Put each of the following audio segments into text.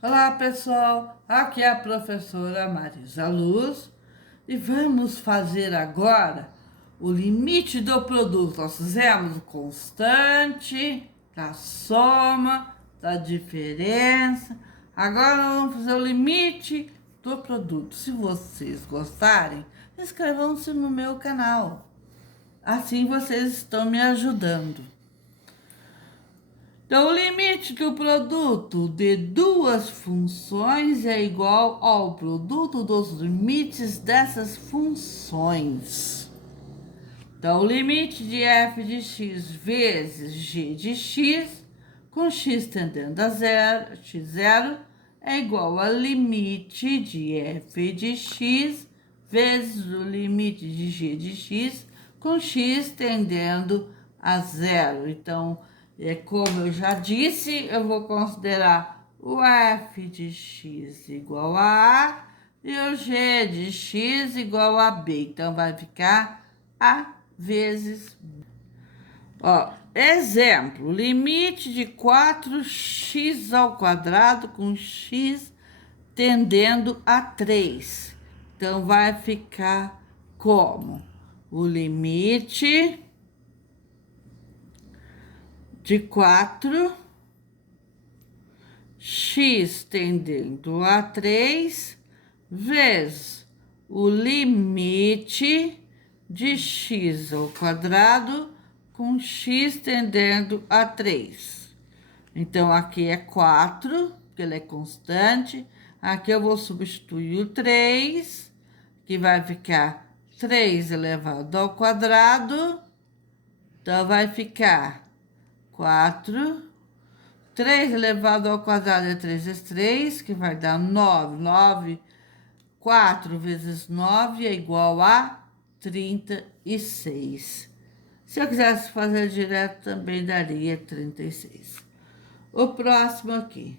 Olá, pessoal. Aqui é a professora Marisa Luz e vamos fazer agora o limite do produto. Nós fizemos o constante, da soma, da diferença. Agora nós vamos fazer o limite do produto. Se vocês gostarem, inscrevam-se no meu canal. Assim vocês estão me ajudando. Então, o limite do produto de duas funções é igual ao produto dos limites dessas funções. Então, o limite de f de x vezes g de x, com x tendendo a zero, x0, é igual ao limite de f de x vezes o limite de g de x, com x tendendo a zero. Então, como eu já disse, eu vou considerar o f de x igual a e o g de x igual a b. Então, vai ficar a vezes b. Ó, exemplo, limite de 4x ao quadrado com x tendendo a 3. Então, vai ficar como? O limite de 4x tendendo a 3 vezes o limite de x ao quadrado com x tendendo a 3. Então, aqui é 4, porque ele é constante. Aqui eu vou substituir o 3, que vai ficar 3 elevado ao quadrado. Então, vai ficar 4. 3 elevado ao quadrado é 3 vezes 3, que vai dar 9. 9, 4 vezes 9 é igual a 36. Se eu quisesse fazer direto, também daria 36. O próximo aqui,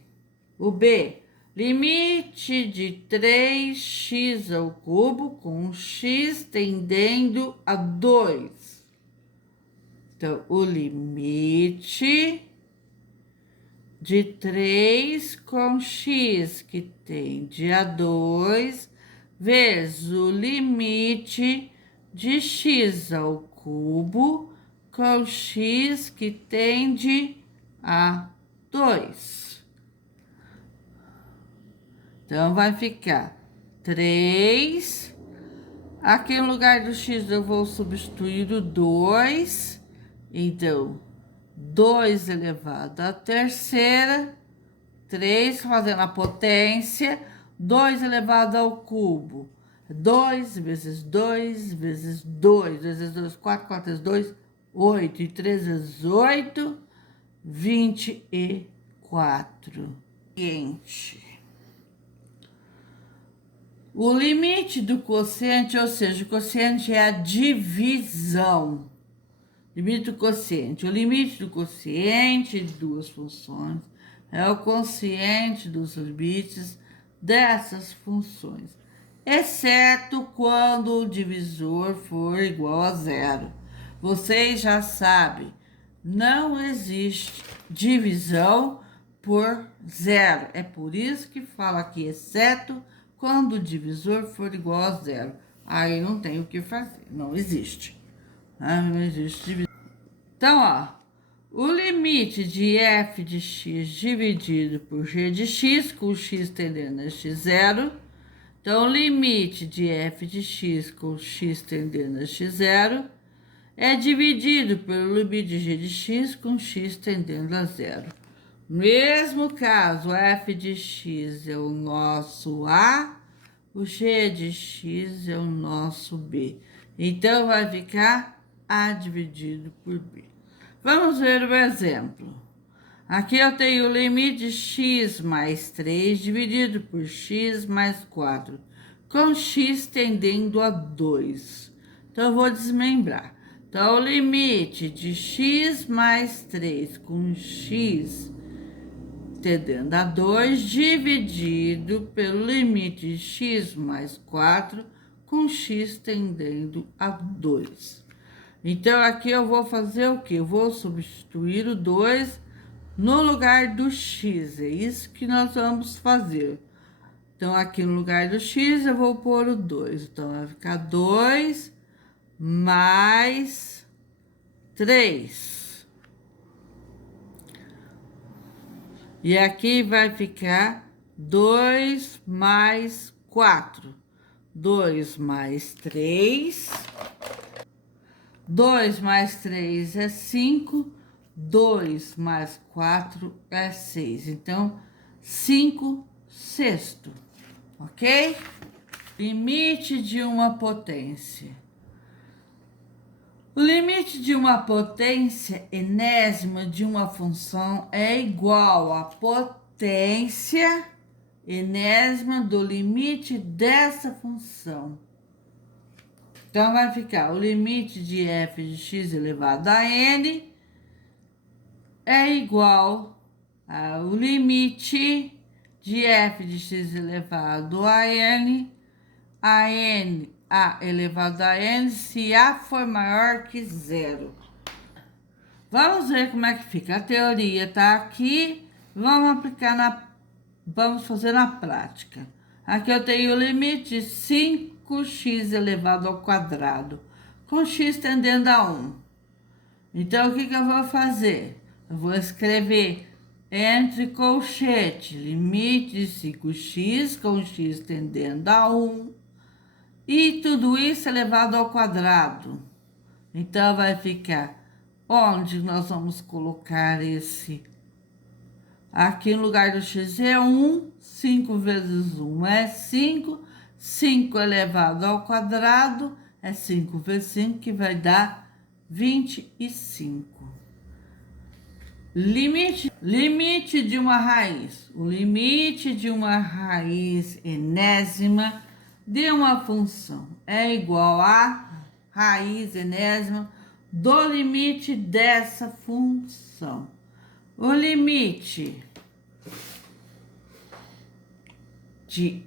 o B. Limite de 3x ao cubo com x tendendo a 2. Então, o limite de 3 com x que tende a 2 vezes o limite de x ao cubo com x que tende a 2. Então, vai ficar 3. Aqui no lugar do x eu vou substituir o 2. Então, 2 elevado à terceira, 3 fazendo a potência, 2 elevado ao cubo, 2 vezes 2 vezes 2, 2 vezes 2, 4, 4 vezes 2, 8, e 3 vezes 8, 24. Seguinte. O limite do quociente, ou seja, o quociente é a divisão. Limite do quociente. O limite do quociente de duas funções é o quociente dos limites dessas funções, exceto quando o divisor for igual a zero. Vocês já sabem, não existe divisão por zero. É por isso que fala aqui, exceto quando o divisor for igual a zero. Aí não tem o que fazer, não existe. Não existe divisão. Então, ó, o limite de f de x dividido por g de x, com x tendendo a x0. Então, o limite de f de x com x tendendo a x0 é dividido pelo limite de g de x com x tendendo a zero. Mesmo caso, f de x é o nosso a, o g de x é o nosso b. Então, vai ficar a dividido por b. Vamos ver o exemplo. Aqui eu tenho o limite de x mais 3 dividido por x mais 4, com x tendendo a 2. Então, eu vou desmembrar. Então, o limite de x mais 3 com x tendendo a 2 dividido pelo limite de x mais 4 com x tendendo a 2. Então, aqui eu vou fazer o quê? Eu vou substituir o 2 no lugar do x. É isso que nós vamos fazer. Então, aqui no lugar do x, eu vou pôr o 2. Então, vai ficar 2 mais 3. E aqui vai ficar 2 mais 4. 2 mais 3. 2 mais 3 é 5. 2 mais 4 é 6. Então, 5 sexto. Ok? Limite de uma potência. O limite de uma potência enésima de uma função é igual à potência enésima do limite dessa função. Então, vai ficar o limite de f de x elevado a n é igual ao limite de f de x elevado a n a elevado a n, se a for maior que zero. Vamos ver como é que fica. A teoria tá aqui, vamos fazer na prática. Aqui eu tenho o limite de 5x elevado ao quadrado, com x tendendo a 1. Então, o que eu vou fazer? Eu vou escrever entre colchete, limite de 5x com x tendendo a 1. E tudo isso elevado ao quadrado. Então, vai ficar onde nós vamos colocar esse. Aqui no lugar do x é 1, 5 vezes 1 é 5, 5 elevado ao quadrado é 5 vezes 5, que vai dar 25. Limite de uma raiz. O limite de uma raiz enésima de uma função é igual a raiz enésima do limite dessa função. O limite de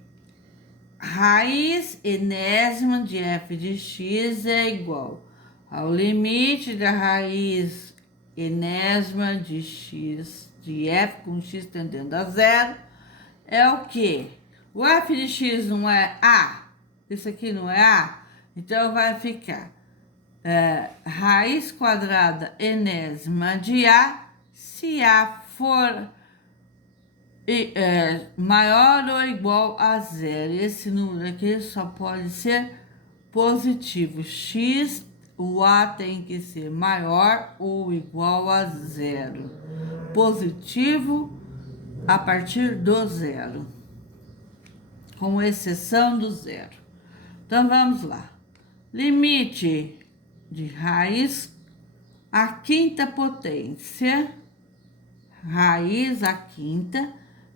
raiz enésima de f de x é igual ao limite da raiz enésima de x de f com x tendendo a zero. É o que? O f de x não é a, isso aqui não é a, então vai ficar raiz quadrada enésima de a, se a for maior ou igual a zero. Esse número aqui só pode ser positivo. X, o a tem que ser maior ou igual a zero. Positivo a partir do zero, com exceção do zero. Então, vamos lá. Limite de raiz à quinta potência, raiz à quinta,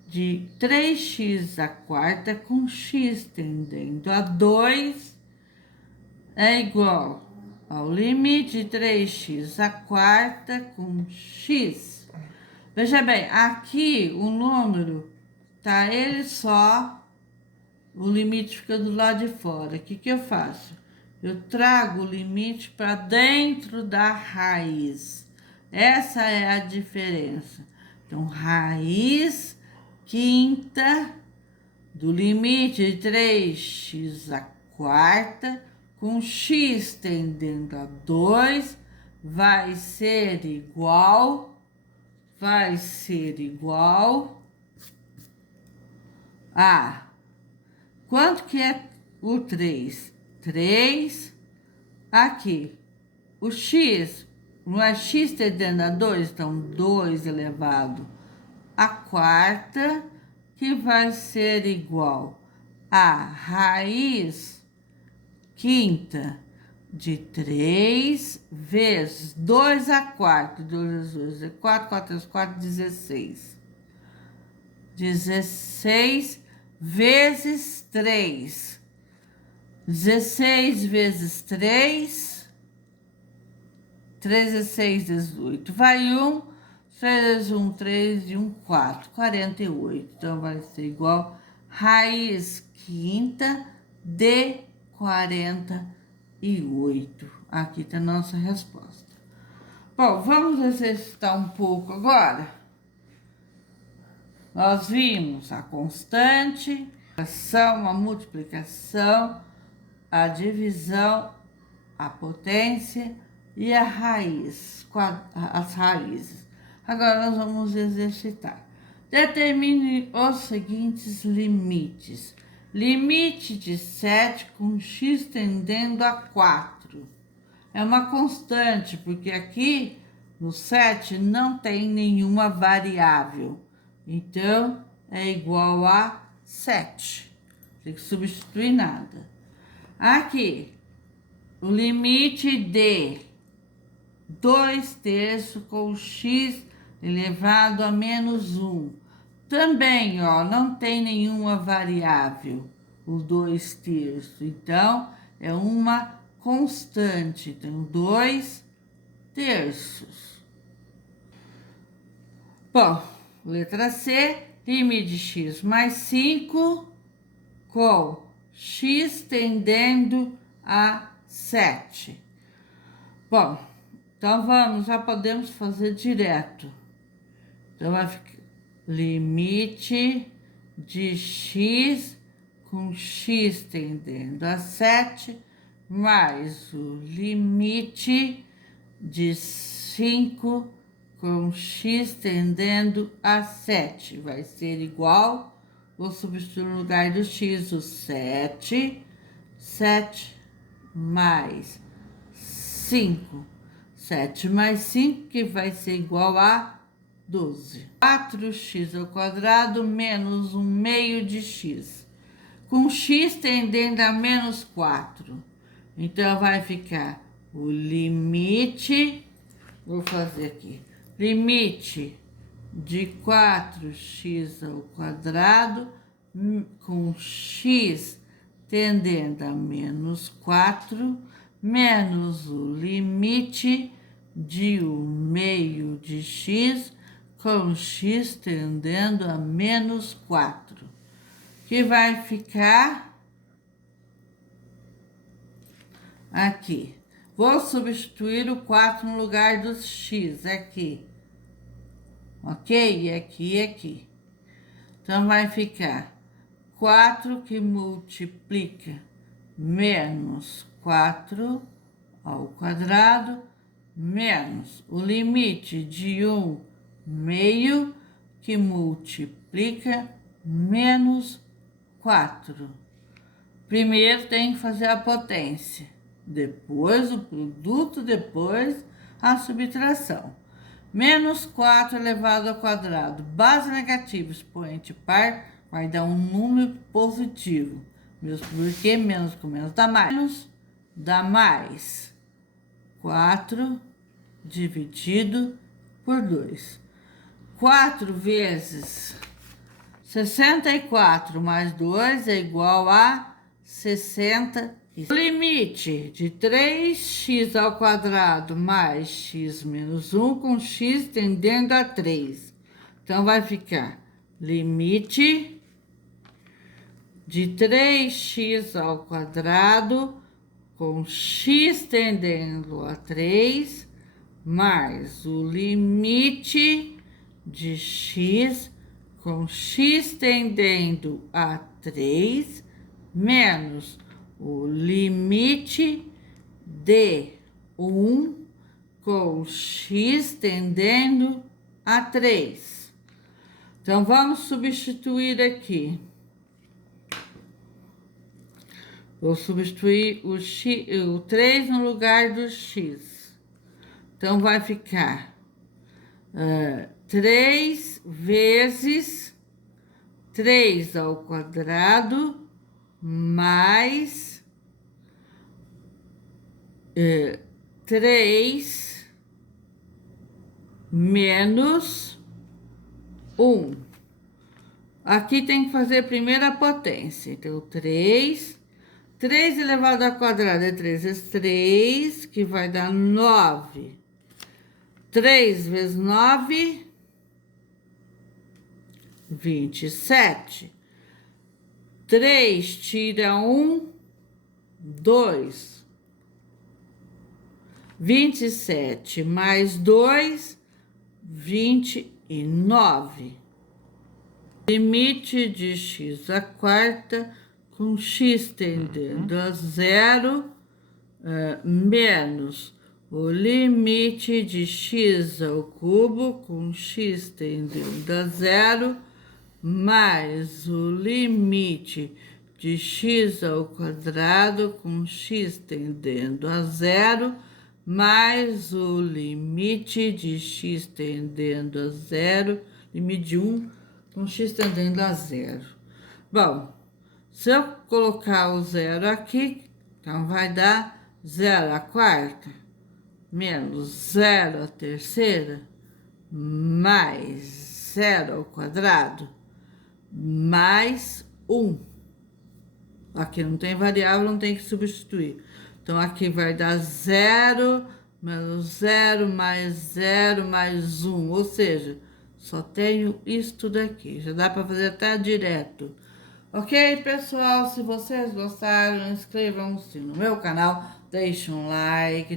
de 3x à quarta com x tendendo a 2 é igual ao limite de 3x à quarta com x. Veja bem, aqui o número tá ele só, o limite fica do lado de fora. O que eu faço? Eu trago o limite para dentro da raiz. Essa é a diferença. Então, raiz quinta do limite de 3x à quarta com x tendendo a 2 vai ser igual a quanto que é o 3? 3 aqui. O x não é x tendendo a 2, então 2 elevado à quarta, que vai ser igual a raiz quinta de 3 vezes 2 à quarta. 2 vezes 2 é 4, 4 vezes 4, 16. 16 vezes 3. 16 vezes 3. 3 vezes 6, 18. Vai 1, 3 vezes 1, 3 e 1, 4. 48. Então, vai ser igual raiz quinta de 48. Aqui está a nossa resposta. Bom, vamos exercitar um pouco agora. Nós vimos a constante, a multiplicação, a divisão, a potência e a raiz, as raízes. Agora nós vamos exercitar. Determine os seguintes limites. Limite de 7 com x tendendo a 4. É uma constante, porque aqui no 7 não tem nenhuma variável. Então, é igual a 7. Tem que substituir nada. Aqui, o limite de 2/3 com x elevado a menos 1. Também, ó, não tem nenhuma variável, o 2/3. Então, é uma constante. Então, 2/3. Bom, letra C, limite de x mais 5 com x tendendo a 7. Bom, então já podemos fazer direto. Então vai ficar limite de x com x tendendo a 7 mais o limite de 5 com x tendendo a 7. Vai ser igual, vou substituir no lugar do x o 7 mais 5. 7 mais 5, que vai ser igual a 12. 4x ao quadrado menos 1/2 de x. Com x tendendo a menos 4. Então, vai ficar o limite, vou fazer aqui, limite de 4x ao quadrado com x tendendo a menos 4, menos o limite de 1/2 de x com x tendendo a menos 4, que vai ficar aqui. Vou substituir o 4 no lugar do x, aqui. Ok? E aqui e aqui. Então, vai ficar 4 que multiplica menos 4 ao quadrado, menos o limite de 1/2 que multiplica menos 4. Primeiro tem que fazer a potência, depois o produto, depois a subtração. Menos 4 elevado ao quadrado, base negativa, expoente par, vai dar um número positivo. Mesmo porque menos com menos dá mais. Menos dá mais 4 dividido por 2. 4 vezes 64 mais 2 é igual a 60. O limite de 3x ao quadrado mais x menos 1 com x tendendo a 3. Então, vai ficar limite de 3x ao quadrado com x tendendo a 3, mais o limite de x com x tendendo a 3, menos o limite de 1 com x tendendo a 3. Então, vamos substituir aqui. Vou substituir o 3 no lugar do x. Então, vai ficar 3 vezes 3 ao quadrado mais 3 menos 1. Aqui tem que fazer primeiro a potência. Então, 3 elevado ao quadrado é 3 vezes 3, que vai dar 9. 3 vezes 9, 27. 3 tira 1, 2. 27 mais 2, 29. limite de x à quarta com x tendendo a zero, menos o limite de x ao cubo com x tendendo a zero, mais o limite de x ao quadrado com x tendendo a zero, mais o limite de x tendendo a zero, limite de 1 com x tendendo a zero. Bom, se eu colocar o zero aqui, então vai dar 0 à quarta, menos 0 à terceira, mais 0 ao quadrado, mais 1. Aqui não tem variável, não tem que substituir. Então, aqui vai dar 0, menos 0, mais 1. Ou seja, só tenho isto daqui. Já dá para fazer até direto. Ok, pessoal? Se vocês gostaram, inscrevam-se no meu canal, deixem um like.